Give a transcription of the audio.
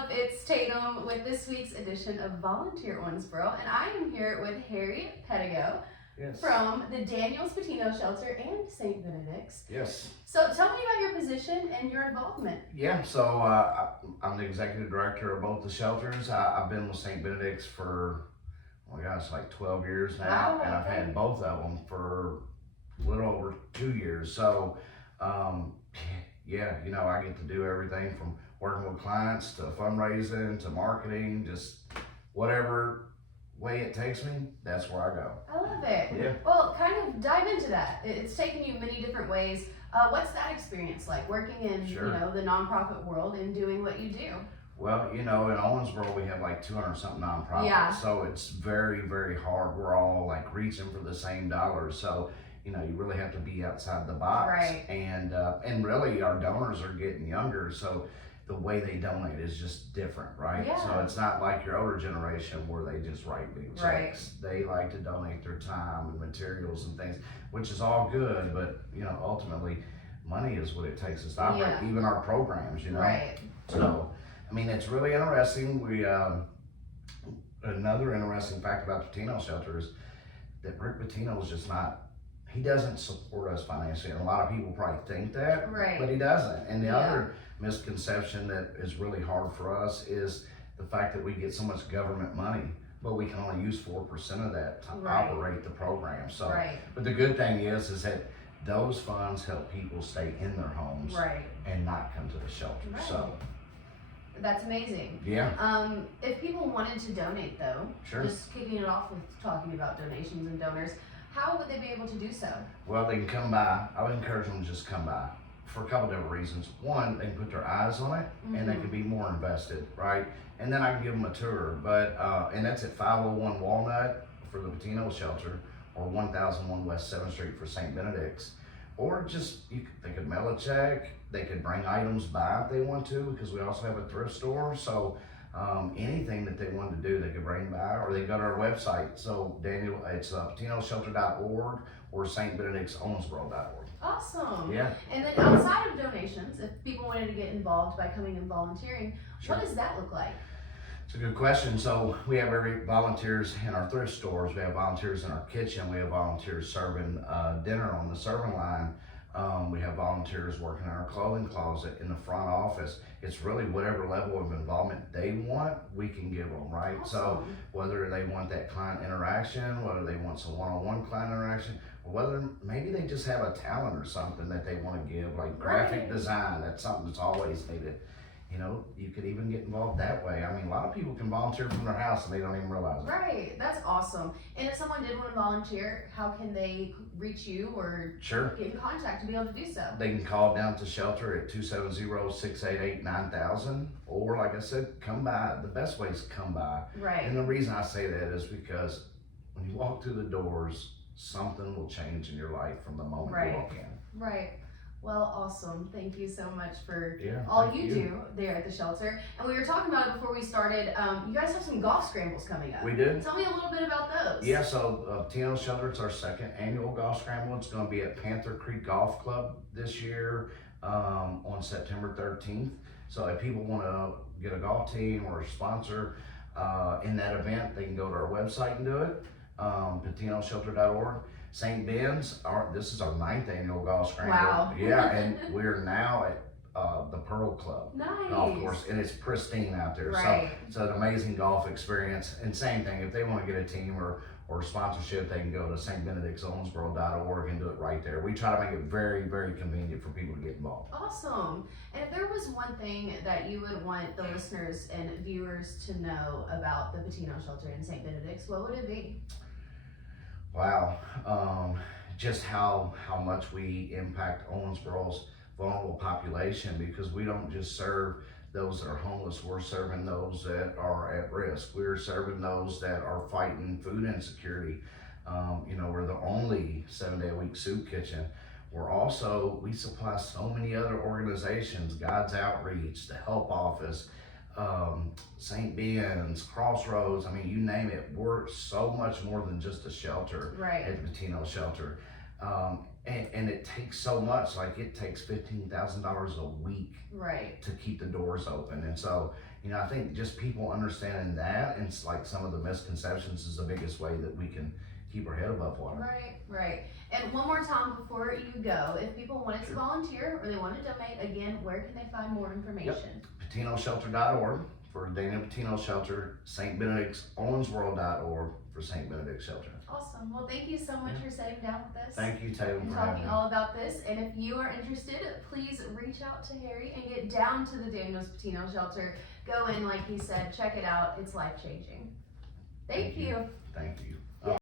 up? It's Tatum with this week's edition of Volunteer Owensboro, and I am here with Harry Pedigo from the Daniel's Pitino Shelter and St. Benedict's. Yes. So tell me about your position and your involvement. Yeah, so I'm the executive director of both the shelters. I've been with St. Benedict's for, oh my gosh, like 12 years now, wow, and I've had both of them for a little over 2 years. So, yeah, you know, I get to do everything from working with clients to fundraising to marketing, just whatever way it takes me, that's where I go. I love it. Yeah. Well, kind of dive into that. It's taken you many different ways. What's that experience like, working in Sure. you know, the nonprofit world and doing what you do? Well, you know, in Owensboro we have like 200 something nonprofits, Yeah. so it's very, very hard. We're all like reaching for the same dollars, so you know, you really have to be outside the box. Right. And really our donors are getting younger, so the way they donate is just different, right? Yeah. So it's not like your older generation where they just write big checks. Right. They like to donate their time and materials and things, which is all good, but you know, ultimately money is what it takes us to operate, Yeah. even our programs, you know? Right. So, I mean, it's really interesting. We, another interesting fact about Pitino Shelter is that Rick Pitino is just not, he doesn't support us financially. And a lot of people probably think that, Right. but he doesn't. And the Yeah. other misconception that is really hard for us is the fact that we get so much government money, but we can only use 4% of that to Right. operate the program. So, Right. but the good thing is that those funds help people stay in their homes Right. and not come to the shelter. Right. So, That's amazing. yeah. If people wanted to donate though, Sure. just kicking it off with talking about donations and donors, how would they be able to do so? Well, they can come by. I would encourage them to just come by for a couple different reasons. One, they can put their eyes on it and they can be more invested, right? And then I can give them a tour. But and that's at 501 Walnut for the Pitino Shelter, or 1001 West 7th Street for St. Benedict's. Or just, they could mail a check. They could bring items by if they want to, because we also have a thrift store. So anything that they wanted to do, they could bring by, or they go to our website. So Daniel, it's pitinoshelter.org or stbenedictsowensboro.org. Awesome. Yeah. And then outside of donations, if people wanted to get involved by coming and volunteering, Sure. what does that look like? It's a good question. So we have every volunteers in our thrift stores. We have volunteers in our kitchen. We have volunteers serving dinner on the serving line. We have volunteers working in our clothing closet, in the front office. It's really whatever level of involvement they want, we can give them, right? Awesome. So whether they want that client interaction, whether they want some one-on-one client interaction, or whether maybe they just have a talent or something that they want to give, like graphic Right. design. That's something that's always needed. You know, you could even get involved that way. I mean, a lot of people can volunteer from their house and they don't even realize it. Right, that's awesome. And if someone did want to volunteer, how can they reach you or Sure. get in contact to be able to do so? They can call down to shelter at 270-688-9000, or like I said, come by. The best way is come by. Right. And the reason I say that is because when you walk through the doors, something will change in your life from the moment Right. you walk in. Right. Well, awesome. Thank you so much for Yeah, all thank you do there at the shelter. And we were talking about it before we started. You guys have some golf scrambles coming up. We do. Tell me a little bit about those. Yeah, so Pitino Shelter, it's our second annual golf scramble. It's going to be at Panther Creek Golf Club this year on September 13th. So if people want to get a golf team or a sponsor in that event, they can go to our website and do it, pitinoshelter.org. St. Ben's, this is our 9th annual golf scramble. Wow. Yeah, and we're now at the Pearl Club Nice. golf course, and it's pristine out there. Right. So it's an amazing golf experience. And same thing, if they want to get a team or sponsorship, they can go to stbenedictsowensboro.org and do it right there. We try to make it very, very convenient for people to get involved. Awesome. And if there was one thing that you would want the listeners and viewers to know about the Pitino Shelter in St. Benedict's, what would it be? Wow, just how much we impact Owensboro's vulnerable population, because we don't just serve those that are homeless, we're serving those that are at risk. We're serving those that are fighting food insecurity. You know, we're the only 7-day-a-week soup kitchen. We supply so many other organizations, God's Outreach, the Help Office, St. Ben's, Crossroads, I mean, you name it. We're so much more than just a shelter Right. at the Pitino Shelter. And it takes so much, like it takes $15,000 a week Right. to keep the doors open. And so, you know, I think just people understanding that and it's like some of the misconceptions is the biggest way that we can keep our head above water. Right. And one more time before you go, if people wanted to volunteer or they want to donate, again, where can they find more information? PitinoShelter.org for Daniel Pitino Shelter, St. Benedict's Owensboro.org for St. Benedict Shelter. Awesome. Well, thank you so much for sitting down with us. Thank you, Tatum, and for having talking me. all about this. And if you are interested, please reach out to Harry and get down to the Daniel Pitino Shelter. Go in, like he said, check it out. It's life changing. Thank you. Thank you.